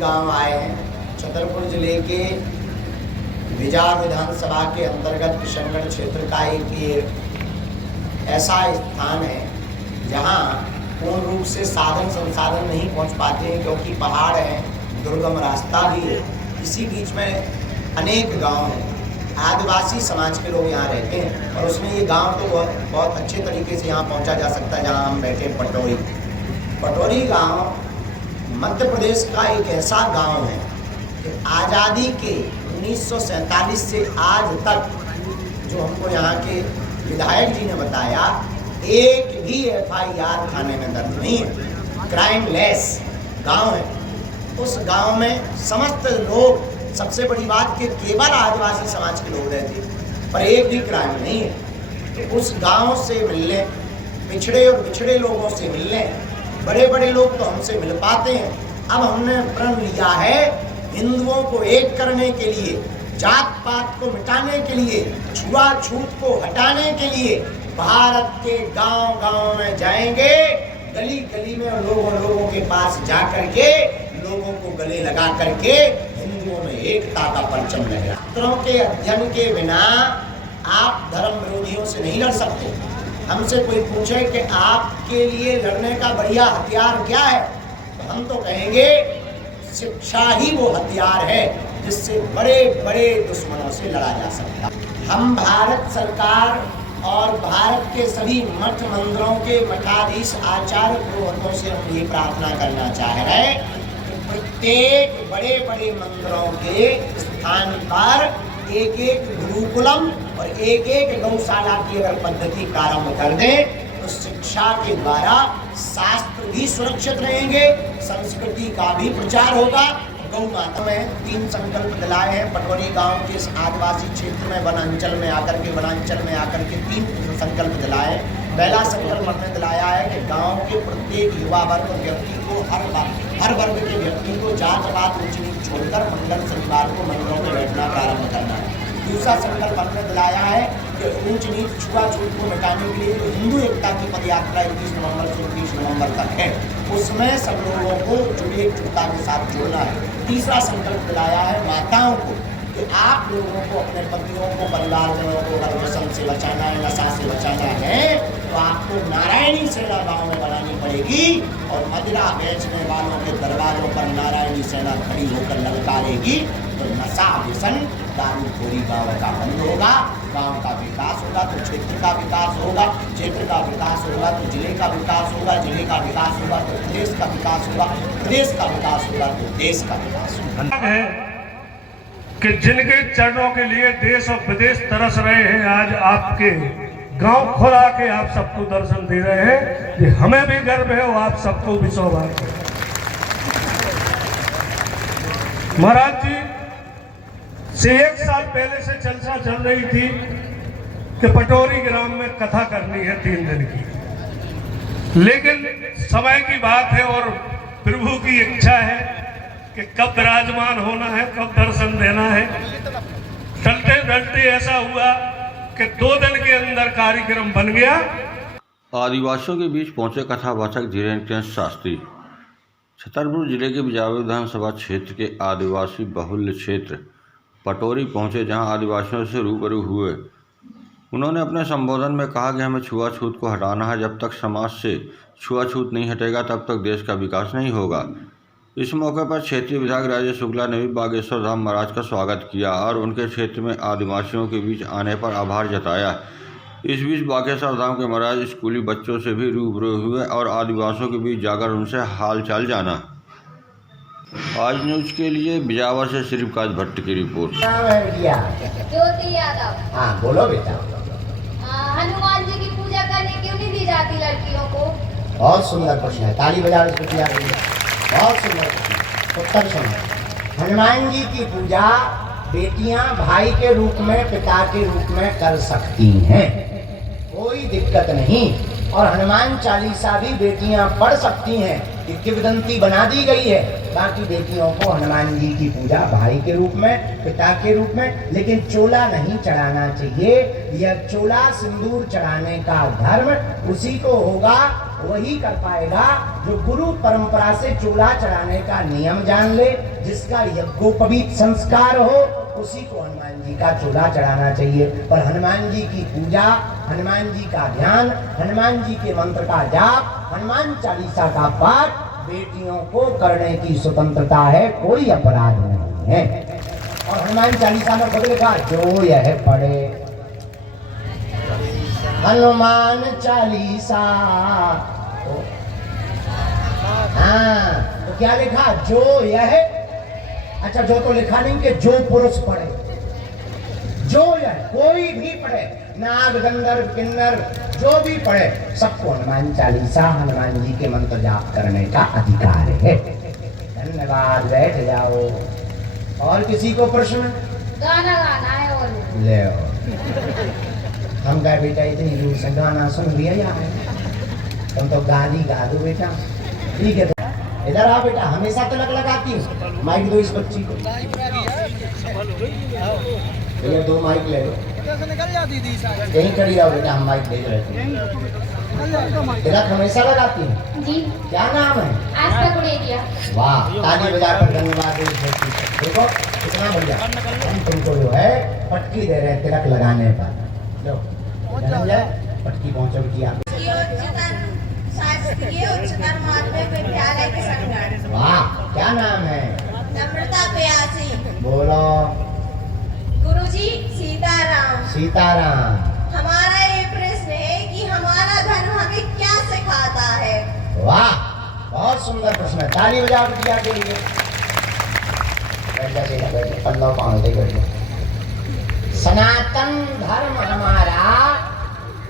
गांव आए हैं। छतरपुर जिले के बिजार विधानसभा के अंतर्गत किशनगढ़ क्षेत्र का एक ये ऐसा स्थान है जहां पूर्ण रूप से साधन संसाधन नहीं पहुंच पाते हैं, क्योंकि पहाड़ है, दुर्गम रास्ता भी है। इसी बीच में अनेक गांव हैं, आदिवासी समाज के लोग यहाँ रहते हैं, और उसमें ये गांव तो बहुत अच्छे तरीके से यहाँ पहुँचा जा सकता है। जहाँ हम बैठे पटोरी गांव मध्य प्रदेश का एक ऐसा गांव है कि आज़ादी के 1947 से आज तक, जो हमको यहाँ के विधायक जी ने बताया, एक भी FIR थाने में दर्ज नहीं है। क्राइम लेस गांव है। उस गांव में समस्त लोग, सबसे बड़ी बात कि केवल आदिवासी समाज के लोग रहते हैं, पर एक भी क्राइम नहीं है। तो उस गांव से मिलने, पिछड़े और बिछड़े लोगों से मिलने, बड़े बड़े लोग तो हमसे मिल पाते हैं। अब हमने प्रण लिया है हिंदुओं को एक करने के लिए, जात पात को मिटाने के लिए, छुआछूत को हटाने के लिए भारत के गांव-गांव में जाएंगे, गली गली में लोगों के पास जा करके लोगों को गले लगा करके हिंदुओं में एकता का परचम लहरा। शास्त्रों के अध्ययन के बिना आप धर्म विरोधियों से नहीं लड़ सकते। हमसे कोई पूछे कि आपके लिए लड़ने का बढ़िया हथियार क्या है, तो हम तो कहेंगे शिक्षा ही वो हथियार है जिससे बड़े बड़े दुश्मनों से लड़ा जा सकता है। हम भारत सरकार और भारत के सभी मठ मंदिरों के मठाधीश आचार्य पुरोहितों से हम ये प्रार्थना करना चाह रहे हैं कि प्रत्येक बड़े बड़े मंदिरों के स्थान पर एक एक गुरुकुलम और एक एक गौशाला की अगर पद्धति प्रारंभ कर दें तो शिक्षा के द्वारा शास्त्र भी सुरक्षित रहेंगे, संस्कृति का भी प्रचार होगा। गौ माता में 3 संकल्प दिलाए हैं। पटोरी गांव के इस आदिवासी क्षेत्र में वनांचल में आकर के 3 संकल्प दिलाए। पहला संकल्प हमने दिलाया है कि गांव के प्रत्येक युवा वर्ग व्यक्ति को, हर वर्ग के व्यक्ति को जात पात ऊंच नीच छोड़कर मंगल शनिवार को मंदिरों में बैठना प्रारंभ करना है। दूसरा संकल्प हमने दिलाया है कि ऊंच नीच छुआछूत को मिटाने के लिए जो हिंदू एकता की पदयात्रा 21 नवंबर से 29 नवंबर तक है, उसमें सब लोगों को जुड़े एकता के साथ जोड़ना है। तीसरा संकल्प दिलाया है माताओं को कि आप लोगों को अपने पतियों को, परिवारजनों को अगर व्यसन से बचाना है, नशा से बचाना है, तो आपको नारायणी सेना गांव में बनानी पड़ेगी और मदिरा बेचने वालों के दरबारों पर नारायणी सेना खड़ी होकर ललकारेगी। तो नशा, व्यसन, दारूखोरी गांव का बंद होगा, गांव का विकास होगा तो क्षेत्र का विकास होगा, क्षेत्र का विकास होगा तो जिले का विकास होगा, जिले का विकास होगा तो प्रदेश का विकास होगा, प्रदेश का विकास होगा तो देश का विकास होगा। कि जिनके चरणों के लिए देश और विदेश तरस रहे हैं, आज आपके गांव खुला के आप सबको दर्शन दे रहे हैं, कि हमें भी गर्व है और आप सबको भी सौभाग्य है। महाराज जी से 1 साल पहले से चर्चा चल रही थी कि पटोरी ग्राम में कथा करनी है 3 दिन की, लेकिन समय की बात है और प्रभु की इच्छा है कि कब विराजमान होना है, कब दर्शन देना है। चलते चलते ऐसा हुआ कि 2 दिन के अंदर कार्यक्रम बन गया। आदिवासियों के बीच पहुंचे कथावाचक धीरेन्द्र शास्त्री। छतरपुर जिले के बिजार विधानसभा क्षेत्र के आदिवासी बहुल्य क्षेत्र पटोरी पहुंचे, जहां आदिवासियों से रूबरू हुए। उन्होंने अपने संबोधन में कहा कि हमें छुआछूत को हटाना है। जब तक समाज से छुआछूत नहीं हटेगा तब तक देश का विकास नहीं होगा। इस मौके पर क्षेत्रीय विधायक राजेश शुक्ला ने भी बागेश्वर धाम महाराज का स्वागत किया और उनके क्षेत्र में आदिवासियों के बीच आने पर आभार जताया। इस बीच बागेश्वर धाम के महाराज स्कूली बच्चों से भी रूबरू हुए और आदिवासियों के बीच जाकर उनसे हालचाल जाना। आज न्यूज के लिए बिजावर से श्रीकांत भट्ट की रिपोर्ट। ज्योति यादव। हाँ बोलो बेटा। हनुमान जी की पूजा करने क्यों नहीं दी जाती लड़कियों को? बहुत सुंदर प्रश्न है, ताली बजा इसको तैयार करिए। बहुत सुंदर प्रश्न, उत्तर सुनो। हनुमान जी की पूजा बेटियां भाई के रूप में, पिता के रूप में कर सकती हैं, कोई दिक्कत नहीं। और हनुमान चालीसा भी बेटियां पढ़ सकती हैं, किंवदंती बना दी गई है। बाकी बेटियों को हनुमान जी की पूजा भाई के रूप में, पिता के रूप में, लेकिन चोला नहीं चढ़ाना चाहिए। यह चोला सिंदूर चढ़ाने का धर्म उसी को होगा वही कर पाएगा जो गुरु परंपरा से चूल्हा चढ़ाने का नियम जान ले, जिसका यज्ञोपवीत संस्कार हो, उसी को हनुमान जी का चूल्हा चढ़ाना चाहिए। पर हनुमान जी की पूजा, हनुमान जी का ध्यान, हनुमान जी के मंत्र का जाप, हनुमान चालीसा का पाठ बेटियों को करने की स्वतंत्रता है, कोई अपराध नहीं है। और हनुमान चालीसा में खुद लिखा, जो यह पढ़े हनुमान चालीसा, हाँ तो क्या लिखा, जो यह, अच्छा जो तो लिखा नहीं कि जो पुरुष पढ़े, जो यह कोई भी पढ़े, नाग गंधर्व किन्नर जो भी पढ़े, सबको हनुमान चालीसा, हनुमान जी के मंत्र जाप करने का अधिकार है। धन्यवाद, बैठ जाओ। और किसी को प्रश्न? गाना गाना है और ले हम कहे बेटा इतनी दूर से गाना सुन लिया यार, तुम तो गाली गा दो बेटा। ठीक है इधर आओ बेटा, हमेशा तिलक लगाती हूँ। माइक दो इस बच्ची को, ये 2 माइक ले लो, यहीं खड़ी रहो बेटा, हम माइक भेज रहे थे। तिलक हमेशा लगाती हूँ जी। क्या नाम है? आज तक उड़ेरिया। वाह, ताली बजाकर धन्यवाद। देखो कितना बढ़िया, हम तुमको जो है पटकी दे रहे हैं तिलक लगाने पर। लो पटकी पहुँचो किया। वाह, क्या नाम है? नम्रता प्यासी। बोलो। गुरुजी सीताराम। सीताराम। हमारा ये प्रश्न है कि हमारा धर्म हमें क्या सिखाता है? वाह, बहुत सुंदर प्रश्न है, ताली बजाओ बिटिया के लिए। पल्लव पाँव दे गए। सनातन धर्म हमारा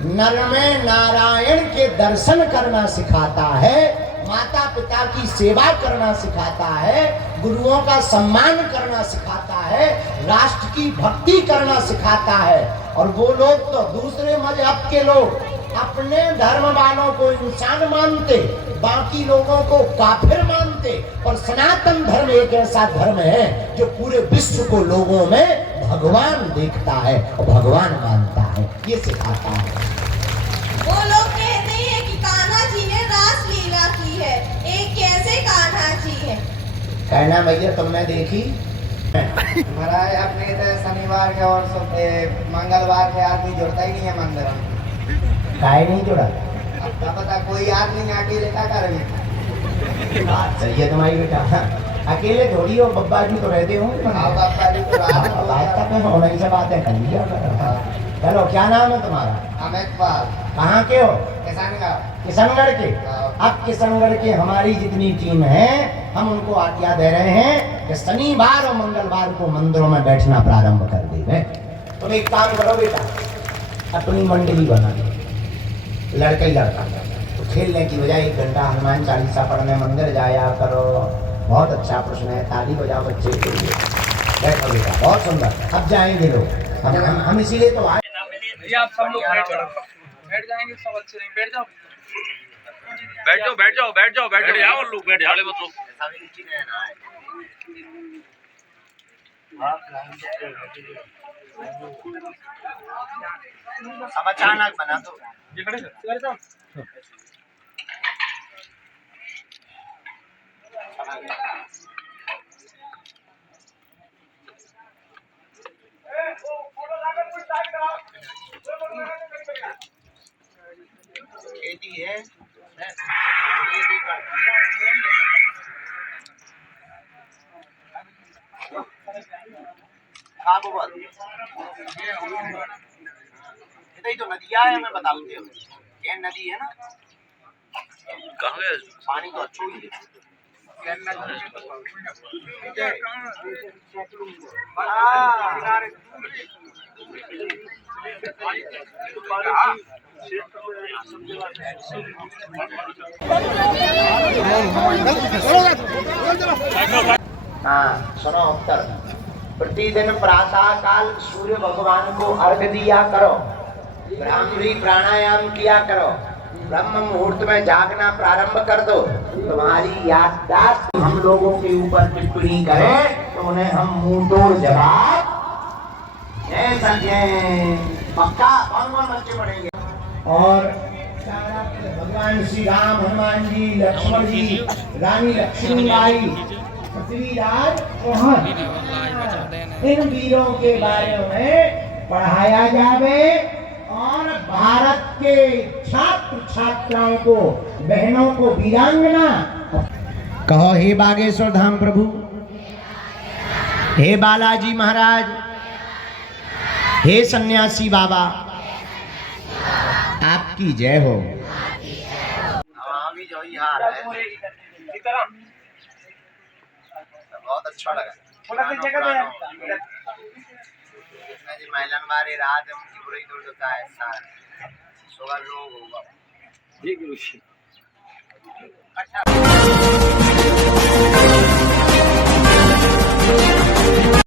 नर में नारायण के दर्शन करना सिखाता है, माता पिता की सेवा करना सिखाता है, गुरुओं का सम्मान करना सिखाता है, राष्ट्र की भक्ति करना सिखाता है। और वो लोग तो दूसरे मजहब के लोग अपने धर्म वालों को इंसान मानते, बाकी लोगों को काफिर मानते, और सनातन धर्म एक ऐसा धर्म है जो पूरे विश्व को लोगों में भगवान देखता है और भगवान मानता है, ये सिखाता है। वो लोग कहते हैं कि कान्हा जी ने रास लीला की है, एक कैसे कान्हा जी है? कहना भैया तुमने देखी? महाराज अपने तो शनिवार के और मंगलवार के आदमी जुड़ता ही नहीं है मंदिर में। काहे नहीं जुड़ा? अब क्या पता कोई आदमी अकेले क्या करेंगे। बात सही है तुम्हारी बेटा, अकेले थोड़ी हो, बब्बा जी तो रहते होंगे। बाबा जी तो बात तक होने से बातें कर लिया। चलो क्या नाम है तुम्हारा? अमित पाल। कहाँ के हो? किशनगढ़। किशनगढ़ के। अब किशनगढ़ के हमारी जितनी टीम है, हम उनको आज्ञा दे रहे हैं कि शनिवार और मंगलवार को मंदिरों में बैठना प्रारंभ कर देंगे। तुम एक काम करो बेटा, अपनी मंडली बना दो, लड़का ही लड़का, तो खेलने की बजाय 1 घंटा हनुमान चालीसा पढ़ने मंदिर जाया करो। बहुत अच्छा प्रश्न है, ताली बजाओ बच्चे के लिए। बैठो बेटा, बहुत सुंदर। अब जाएंगे लोग, हम इसीलिए तो आए। आप सब लोग बैठ जाएंगे, सब अच्छे नहीं बैठ जाओ, बैठ जाओ, बैठ जाओ, बैठ जाओ, बैठ जाओ लोग, बैठ जाओ मत लोग। सब अचानक बना दो। ये खड़े कर। खेती है, इधर ही तो नदियाँ है, मैं बता दूँ। ये नदी है ना, कहाँ गए? पानी तो अच्छा ही है। हाँ सुनो उत्तर। प्रतिदिन प्रातः काल सूर्य भगवान को अर्घ दिया करो, ब्राह्मणी प्राणायाम किया करो, ब्रह्म मुहूर्त में जागना प्रारंभ कर दो। तुम्हारी याददाश्त हम लोगों के ऊपर टिप्पणी करे तो उन्हें हम मुंह तोड़ जवाब दे सके। पक्का? कौन बच्चे पढ़ेंगे? और भगवान श्री राम, हनुमान जी, लक्ष्मण जी, रानी लक्ष्मीबाई, पृथ्वीराज चौहान, इन वीरों के बारे में पढ़ाया जावे और भारत के छात्र छात्राओं को, बहनों को वीरांगना कहो। हे बागेश्वर धाम प्रभु, हे बालाजी महाराज, हे सन्यासी बाबा, आपकी जय हो। भी जो हाल है बहुत अच्छा लगा। इसमें जो महिलन वाली रात है उनकी बुरी दुर्दशा है, शुगर रोग होगा। जी गुरु जी।